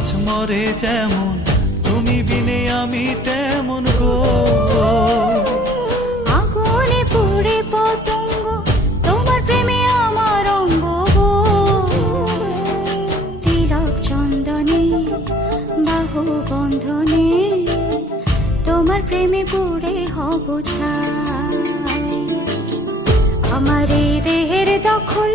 মাছ মরে যেমন, তুমি বিনে আমি তেমন গো। আগুনে পুড়ে পতঙ্গ, তোমার প্রেমে আমার অঙ্গ গো। তিলক চন্দনে বাহু বন্ধনে, তোমার প্রেমে পুড়ে হব ছাই। আমার এই দেহের দখল